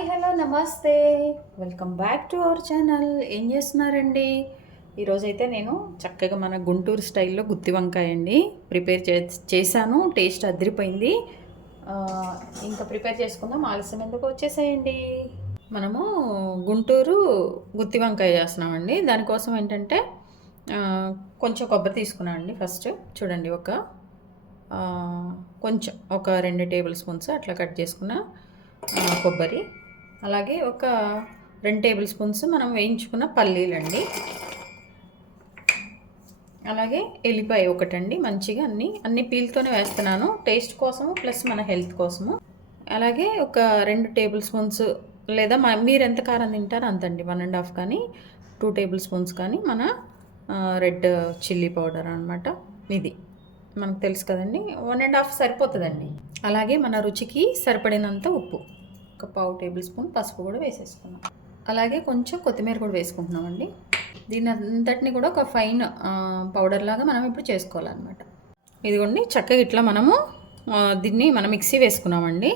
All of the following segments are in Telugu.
హాయ్ హలో నమస్తే. Welcome back to our channel. ఏం చేస్తున్నారండి? ఈరోజైతే నేను చక్కగా మన గుంటూరు స్టైల్లో గుత్తి వంకాయ అండి ప్రిపేర్ చేశాను. టేస్ట్ అదిరిపోయింది. ఇంకా ప్రిపేర్ చేసుకుందాం, ఆలస్యం ఎందుకు, వచ్చేసేయండి. మనము గుంటూరు గుత్తి వంకాయ చేస్తున్నామండి. దానికోసం ఏంటంటే కొంచెం కొబ్బరి తీసుకున్నాను అండి. ఫస్ట్ చూడండి, కొంచెం ఒక 2 టేబుల్ స్పూన్స్ అట్లా కట్ చేసుకున్న కొబ్బరి, అలాగే ఒక 2 టేబుల్ స్పూన్స్ మనం వేయించుకున్న పల్లీలండి, అలాగే ఎల్లిపాయ ఒకటండి. మంచిగా అన్ని పీల్తోనే వేస్తున్నాను, టేస్ట్ కోసము ప్లస్ మన హెల్త్ కోసము. అలాగే ఒక 2 టేబుల్ స్పూన్స్ లేదా మీరు ఎంత కారం తింటారో అంతండి, 1.5 కానీ 2 టేబుల్ స్పూన్స్ కానీ మన రెడ్ చిల్లీ పౌడర్ అనమాట. ఇది మనకు తెలుసు కదండి, 1.5 సరిపోతుందండి. అలాగే మన రుచికి సరిపడినంత ఉప్పు, ఒక 1/2 టేబుల్ స్పూన్ పసుపు కూడా వేసేసుకున్నాం. అలాగే కొంచెం కొత్తిమీర కూడా వేసుకుంటున్నామండి. దీని అంతటిని కూడా ఒక ఫైన్ పౌడర్ లాగా మనం ఇప్పుడు చేసుకోవాలన్నమాట. ఇదిగోండి, చక్కగా ఇట్లా మనము దీన్ని మనం మిక్సీ వేసుకున్నామండి.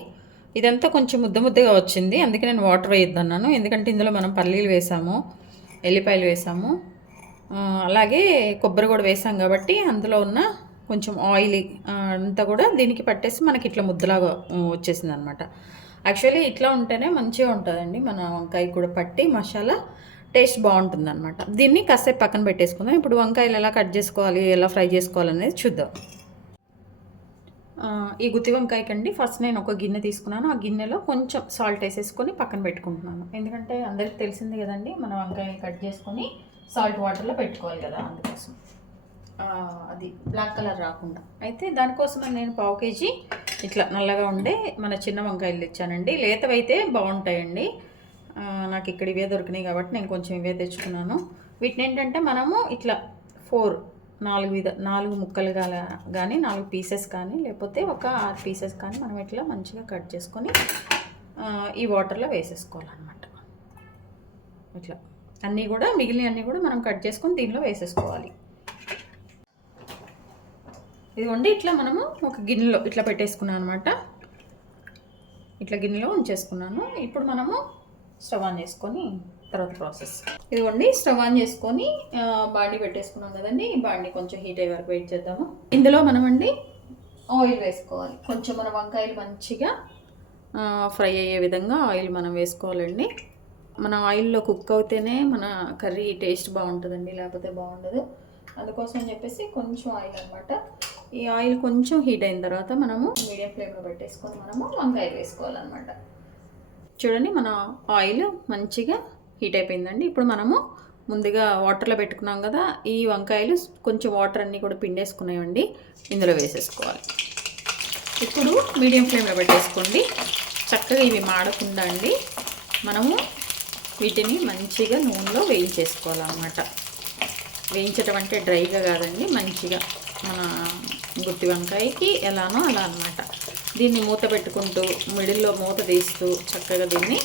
ఇదంతా కొంచెం ముద్దగా వచ్చింది, అందుకే నేను వాటర్ వేయొద్దన్నాను. ఎందుకంటే ఇందులో మనం పల్లీలు వేసాము, ఎల్లిపాయలు వేసాము, అలాగే కొబ్బరి కూడా వేసాం కాబట్టి అందులో ఉన్న కొంచెం ఆయిల్ అంతా కూడా దీనికి పట్టేసి మనకి ఇట్లా ముద్దలాగా వచ్చేసింది అనమాట. యాక్చువల్లీ ఇట్లా ఉంటేనే మంచిగా ఉంటుందండి, మన వంకాయ కూడా పట్టి మసాలా టేస్ట్ బాగుంటుంది అనమాట. దీన్ని కాసేపు పక్కన పెట్టేసుకుందాం. ఇప్పుడు వంకాయలు ఎలా కట్ చేసుకోవాలి, ఎలా ఫ్రై చేసుకోవాలనేది చూద్దాం. ఈ గుత్తి వంకాయకండి ఫస్ట్ నేను ఒక గిన్నె తీసుకున్నాను. ఆ గిన్నెలో కొంచెం సాల్ట్ వేసేసుకొని పక్కన పెట్టుకుంటున్నాను. ఎందుకంటే అందరికి తెలిసింది కదండి, మన వంకాయని కట్ చేసుకొని సాల్ట్ వాటర్లో పెట్టుకోవాలి కదా, అందుకోసం అది బ్లాక్ కలర్ రాకుండా. అయితే దానికోసం నేను 1/2 కేజీ ఇట్లా నల్లగా ఉండే మన చిన్న వంకాయలు తెచ్చానండి. లేతవైతే బాగుంటాయండి, నాకు ఇక్కడ ఇవే దొరికినాయి కాబట్టి నేను కొంచెం ఇవే తెచ్చుకున్నాను. వీటిని ఏంటంటే మనము ఇట్లా 4 ముక్కలుగా కానీ 4 పీసెస్ కానీ లేకపోతే ఒక 6 పీసెస్ కానీ మనం ఇట్లా మంచిగా కట్ చేసుకొని ఈ వాటర్లో వేసేసుకోవాలన్నమాట. ఇట్లా మిగిలిన అన్నీ కూడా మనం కట్ చేసుకొని దీనిలో వేసేసుకోవాలి. ఇదిగోండి, ఇట్లా మనము ఒక గిన్నెలో ఇట్లా పెట్టేసుకున్నాను అనమాట. ఇట్లా గిన్నెలో ఉంచేసుకున్నాను. ఇప్పుడు మనము స్టవ్ ఆన్ చేసుకొని తర్వాత ప్రాసెస్. ఇదిగోండి, స్టవ్ ఆన్ చేసుకొని బాండి పెట్టేసుకున్నాం కదండి. ఈ బాండి కొంచెం హీట్ అయ్యే వరకు వెయిట్ చేద్దాము. ఇందులో మనం ఆయిల్ వేసుకోవాలి. కొంచెం మన వంకాయలు మంచిగా ఫ్రై అయ్యే విధంగా ఆయిల్ మనం వేసుకోవాలండి. మన ఆయిల్లో కుక్ అవుతేనే మన కర్రీ టేస్ట్ బాగుంటుందండి, లేకపోతే బాగుండదు. అందుకోసం అని చెప్పేసి కొంచెం ఆయిల్ అనమాట. ఈ ఆయిల్ కొంచెం హీట్ అయిన తర్వాత మనము మీడియం ఫ్లేమ్లో పెట్టేసుకొని మనము వంకాయలు వేసుకోవాలన్నమాట. చూడండి, మన ఆయిల్ మంచిగా హీట్ అయిపోయిందండి. ఇప్పుడు మనము ముందుగా వాటర్లో పెట్టుకున్నాం కదా, ఈ వంకాయలు కొంచెం వాటర్ అన్నీ కూడా పిండేసుకున్నాయండి, ఇందులో వేసేసుకోవాలి. ఇప్పుడు మీడియం ఫ్లేమ్లో పెట్టేసుకోండి. చక్కగా ఇవి మాడకుండా అండి మనము వీటిని మంచిగా నూనెలో వేయించేసుకోవాలన్నమాట. వేయించడం అంటే డ్రైగా కాదండి, మంచిగా మన గుత్తి వంకాయకి ఎలానో అలా అనమాట. దీన్ని మూత పెట్టుకుంటూ మిడిల్లో మూత తీస్తూ చక్కగా దీన్ని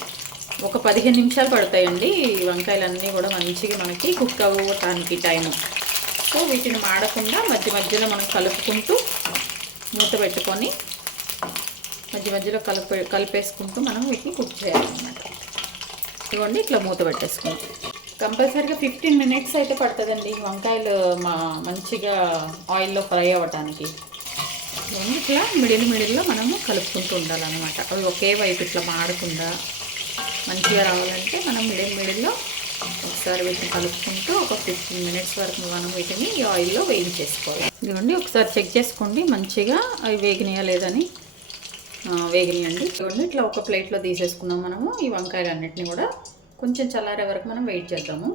ఒక 15 నిమిషాలు పడతాయండి. ఈ వంకాయలన్నీ కూడా మంచిగా మనకి కుక్ అవ్వటానికి టైము. సో వీటిని మాడకుండా మధ్యలో మనం కలుపుకుంటూ మూత పెట్టుకొని మధ్యలో కలిపేసుకుంటూ మనం వీటిని కుక్ చేయాలన్నమాట. ఇవ్వండి, ఇట్లా మూత పెట్టేసుకుంటాం. కంపల్సరీగా 15 మినిట్స్ అయితే పడుతుందండి వంకాయలు మంచిగా ఆయిల్లో ఫ్రై అవ్వటానికి. ఇట్లా మిడిల్లో మనము కలుపుకుంటూ ఉండాలన్నమాట. అవి ఒకే వైపు ఇట్లా మాడకుండా మంచిగా రావాలంటే మనం మిడిల్లో ఒకసారి వీటిని కలుపుకుంటూ ఒక 15 మినిట్స్ వరకు మనం వీటిని ఈ ఆయిల్లో వేయించేసుకోవాలి. ఇదిగోండి, ఒకసారి చెక్ చేసుకోండి మంచిగా అవి వేగినాయా లేదని. వేగినాయండి. ఇదిగోండి, ఇట్లా ఒక ప్లేట్లో తీసేసుకున్నాం మనము. ఈ వంకాయలు అన్నిటిని కూడా కొంచెం చల్లారే వరకు మనం వెయిట్ చేద్దాము.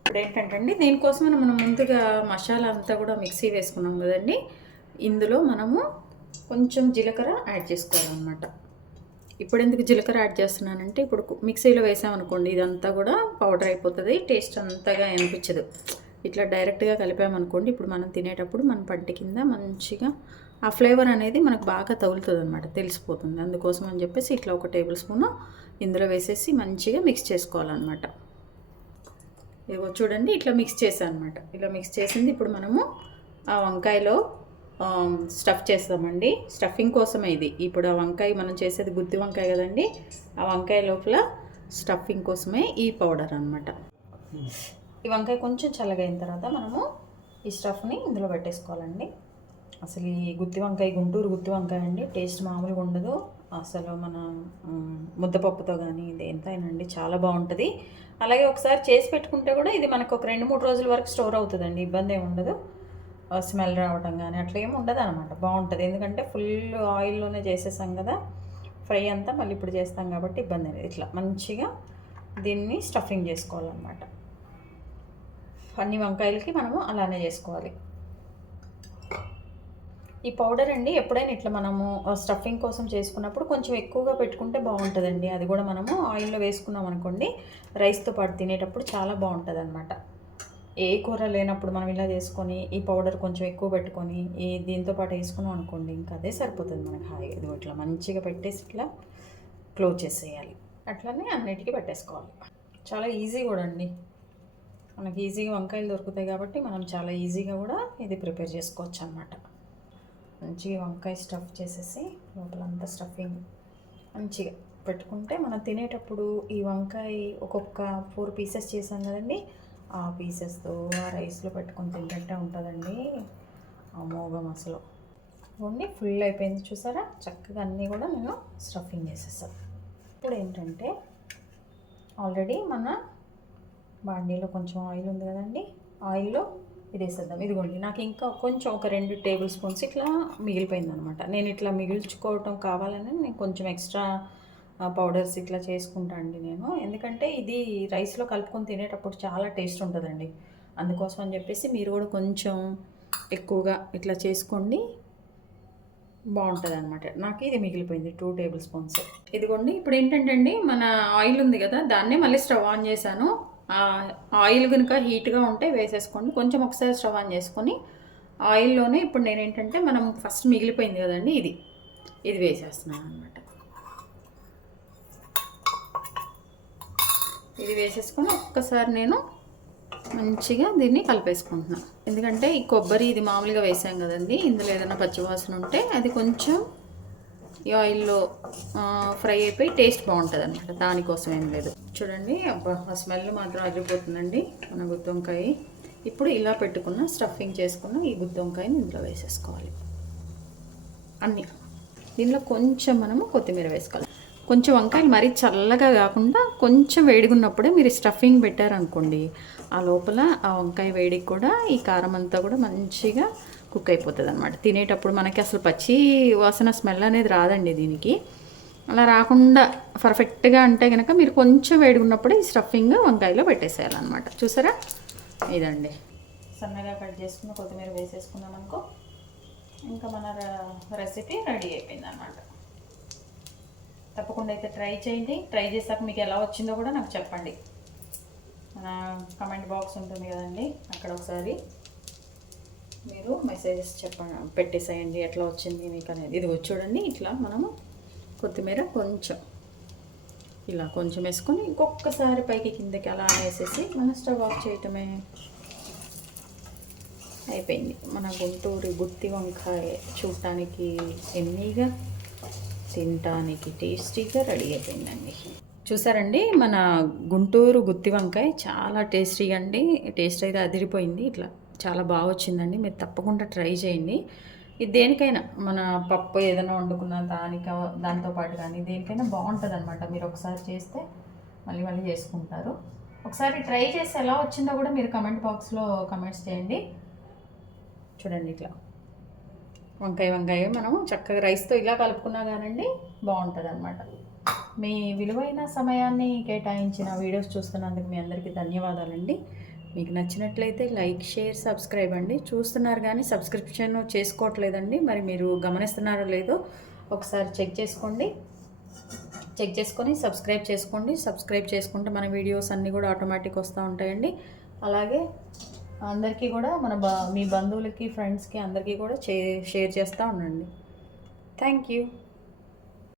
ఇప్పుడు ఏంటంటే అండి, దీనికోసం మనం ముందుగా మసాలా అంతా కూడా మిక్సీ వేసుకున్నాం కదండి, ఇందులో మనము కొంచెం జీలకర్ర యాడ్ చేసుకోవాలన్నమాట. ఇప్పుడు ఎందుకు జీలకర్ర యాడ్ చేస్తున్నానంటే, ఇప్పుడు మిక్సీలో వేసామనుకోండి ఇదంతా కూడా పౌడర్ అయిపోతుంది, టేస్ట్ అంతగా అనిపించదు. ఇట్లా డైరెక్ట్గా కలిపామనుకోండి, ఇప్పుడు మనం తినేటప్పుడు మన పంటి కింద మంచిగా ఆ ఫ్లేవర్ అనేది మనకు బాగా తగులుతుంది అనమాట, తెలిసిపోతుంది. అందుకోసం అని చెప్పేసి ఇట్లా ఒక టేబుల్ స్పూన్ ఇందులో వేసేసి మంచిగా మిక్స్ చేసుకోవాలన్నమాట. ఇదిగో చూడండి, ఇట్లా మిక్స్ చేసాను అనమాట. ఇలా మిక్స్ చేసింది ఇప్పుడు మనము ఆ వంకాయలో స్టఫ్ చేస్తామండి. స్టఫింగ్ కోసమే ఇది. ఇప్పుడు ఆ వంకాయ మనం చేసేది గుత్తి వంకాయ కదండి, ఆ వంకాయ లోపల స్టఫింగ్ కోసమే ఈ పౌడర్ అనమాట. ఈ వంకాయ కొంచెం చల్లగా అయిన తర్వాత మనము ఈ స్టఫ్ని ఇందులో పెట్టేసుకోవాలండి. అసలు ఈ గుత్తి వంకాయ గుంటూరు గుత్తి వంకాయ అండి, టేస్ట్ మామూలుగా ఉండదు. అసలు మన ముద్దపప్పుతో కానీ దేనితోనండి చాలా బాగుంటుంది. అలాగే ఒకసారి చేసి పెట్టుకుంటే కూడా ఇది మనకు ఒక 2-3 రోజుల వరకు స్టోర్ అవుతుందండి, ఇబ్బంది ఏమి ఉండదు. స్మెల్ రావడం కానీ అట్లా ఏమి ఉండదు అనమాట, బాగుంటుంది. ఎందుకంటే ఫుల్ ఆయిల్లోనే చేసేసాం కదా ఫ్రై అంతా, మళ్ళీ ఇప్పుడు చేస్తాం కాబట్టి ఇబ్బంది అనేది. ఇట్లా మంచిగా దీన్ని స్టఫింగ్ చేసుకోవాలన్నమాట. అన్ని వంకాయలకి మనము అలానే చేసుకోవాలి. ఈ పౌడర్ అండి ఎప్పుడైనా ఇట్లా మనము స్టఫింగ్ కోసం చేసుకున్నప్పుడు కొంచెం ఎక్కువగా పెట్టుకుంటే బాగుంటుందండి. అది కూడా మనము ఆయిల్లో వేసుకున్నాం అనుకోండి, రైస్తో పాటు తినేటప్పుడు చాలా బాగుంటుంది అనమాట. ఏ కూర లేనప్పుడు మనం ఇలా చేసుకొని ఈ పౌడర్ కొంచెం ఎక్కువ పెట్టుకొని దీంతో పాటు వేసుకున్నాం అనుకోండి, ఇంకా అదే సరిపోతుంది మనకి హాయిగా. ఇది ఇట్లా మంచిగా పెట్టేసి ఇట్లా క్లోజ్ చేసేయాలి. అట్లనే అన్నిటికీ పెట్టేసుకోవాలి. చాలా ఈజీ కూడా అండి, మనకి ఈజీగా వంకాయలు దొరుకుతాయి కాబట్టి మనం చాలా ఈజీగా కూడా ఇది ప్రిపేర్ చేసుకోవచ్చు అన్నమాట. మంచిగా వంకాయ స్టఫ్ చేసేసి లోపలంతా స్టఫింగ్ మంచిగా పెట్టుకుంటే మనం తినేటప్పుడు ఈ వంకాయ ఒక్కొక్క 4 పీసెస్ చేసాం కదండి, ఆ పీసెస్తో ఆ రైస్లో పెట్టుకొని తింటుంటే ఉంటుందండి అమోఘం అసలు. ఓన్లీ ఫుల్ అయిపోయింది చూసారా, చక్కగా అన్నీ కూడా నేను స్టఫింగ్ చేసేసాను. ఇప్పుడు ఏంటంటే ఆల్రెడీ మన బాండీలో కొంచెం ఆయిల్ ఉంది కదండి, ఆయిల్లో ఇది వేసేద్దాం. ఇదిగోండి నాకు ఇంకా కొంచెం ఒక 2 టేబుల్ స్పూన్స్ ఇట్లా మిగిలిపోయింది అనమాట. నేను ఇట్లా మిగిల్చుకోవటం కావాలని నేను కొంచెం ఎక్స్ట్రా పౌడర్స్ ఇట్లా చేసుకుంటా అండి నేను. ఎందుకంటే ఇది రైస్లో కలుపుకొని తినేటప్పుడు చాలా టేస్ట్ ఉంటుందండి. అందుకోసం అని చెప్పేసి మీరు కూడా కొంచెం ఎక్కువగా ఇట్లా చేసుకోండి, బాగుంటుంది అనమాట. నాకు ఇది మిగిలిపోయింది 2 టేబుల్ స్పూన్స్. ఇదిగోండి ఇప్పుడు ఏంటంటే అండి, మన ఆయిల్ ఉంది కదా దాన్నే మళ్ళీ స్టవ్ ఆన్ చేశాను. ఆయిల్ కనుక హీట్గా ఉంటే వేసేసుకోండి. కొంచెం ఒకసారి స్టవ్ ఆన్ చేసుకొని ఆయిల్లోనే ఇప్పుడు నేను ఏంటంటే మనం ఫస్ట్ మిగిలిపోయింది కదండి ఇది వేసేస్తున్నాను అనమాట. ఇది వేసేసుకొని ఒక్కసారి నేను మంచిగా దీన్ని కలిపేసుకుంటున్నాను. ఎందుకంటే ఈ కొబ్బరి ఇది మామూలుగా వేసాం కదండి, ఇందులో ఏదైనా పచ్చివాసన ఉంటే అది కొంచెం ఈ ఆయిల్లో ఫ్రై అయిపోయి టేస్ట్ బాగుంటుంది అనమాట, దానికోసం ఏం లేదు. చూడండి అబ్బా ఆ స్మెల్ మాత్రం అదిరిపోతుందండి మన గుత్తి వంకాయ. ఇప్పుడు ఇలా పెట్టుకున్న స్టఫింగ్ చేసుకున్న ఈ గుత్తి వంకాయని ఇందులో వేసేసుకోవాలి అన్నీ. దీనిలో కొంచెం మనము కొత్తిమీర వేసుకోవాలి. కొంచెం వంకాయలు మరీ చల్లగా కాకుండా కొంచెం వేడిగా ఉన్నప్పుడే మీరు స్టఫింగ్ పెట్టారనుకోండి, ఆ లోపల ఆ వంకాయ వేడికి కూడా ఈ కారం అంతా కూడా మంచిగా కుక్ అయిపోతుంది అనమాట. తినేటప్పుడు మనకి అసలు పచ్చి వాసన స్మెల్ అనేది రాదండి దీనికి. అలా రాకుండా పర్ఫెక్ట్గా అంటే కనుక మీరు కొంచెం వేడిగా ఉన్నప్పుడు ఈ స్టఫింగ్ వంకాయలో పెట్టేసేయాలన్నమాట. చూసారా, ఇదండి సన్నగా కట్ చేసుకున్న కొత్తిమీర వేసేసుకున్నాం అనుకో, ఇంకా మన రెసిపీ రెడీ అయిపోయింది అన్నమాట. తప్పకుండా అయితే ట్రై చేయండి. ట్రై చేశాక మీకు ఎలా వచ్చిందో కూడా నాకు చెప్పండి. మన కమెంట్ బాక్స్ ఉంటుంది కదండి, అక్కడ ఒకసారి మీరు మెసేజెస్ పెట్టేసేయండి ఎట్లా వచ్చింది మీకు అనేది. ఇది చూడండి ఇట్లా మనము కొత్తిమీర కొంచెం ఇలా కొంచెం వేసుకొని ఇంకొకసారి పైకి కిందకి అలా వేసేసి మన స్టవ్ ఆఫ్ చేయటమే. అయిపోయింది మన గుంటూరు గుత్తి వంకాయ. చూడటానికి ఎన్నీగా, తినటానికి టేస్టీగా రెడీ అయిపోయిందండి. చూసారండి మన గుంటూరు గుత్తి వంకాయ చాలా టేస్టీగా అండి. టేస్ట్ అయితే అదిరిపోయింది. ఇట్లా చాలా బాగా వచ్చిందండి. మీరు తప్పకుండా ట్రై చేయండి. ఇది దేనికైనా మన పప్పు ఏదైనా వండుకున్న దాంతో పాటు కానీ దేనికైనా బాగుంటుంది అనమాట. మీరు ఒకసారి చేస్తే మళ్ళీ మళ్ళీ చేసుకుంటారు. ఒకసారి ట్రై చేసి ఎలా వచ్చిందో కూడా మీరు కమెంట్ బాక్స్లో కమెంట్స్ చేయండి. చూడండి ఇట్లా వంకాయ మనం చక్కగా రైస్తో ఇలా కలుపుకున్నా కానండి బాగుంటుంది అనమాట. మీ విలువైన సమయాన్ని కేటాయించిన వీడియోస్ చూస్తున్నందుకు మీ అందరికీ ధన్యవాదాలండి. మీకు నచ్చినట్లయితే లైక్, షేర్, సబ్స్క్రైబ్ అండి. చూస్తున్నారు కానీ సబ్స్క్రిప్షన్ చేసుకోవట్లేదండి. మరి మీరు గమనిస్తున్నారో లేదో ఒకసారి చెక్ చేసుకోండి. చెక్ చేసుకొని సబ్స్క్రైబ్ చేసుకోండి. సబ్స్క్రైబ్ చేసుకుంటే మన వీడియోస్ అన్నీ కూడా ఆటోమేటిక్ వస్తూ ఉంటాయండి. అలాగే అందరికీ కూడా మీ బంధువులకి, ఫ్రెండ్స్కి అందరికీ కూడా షేర్ చేస్తూ ఉండండి. Thank you.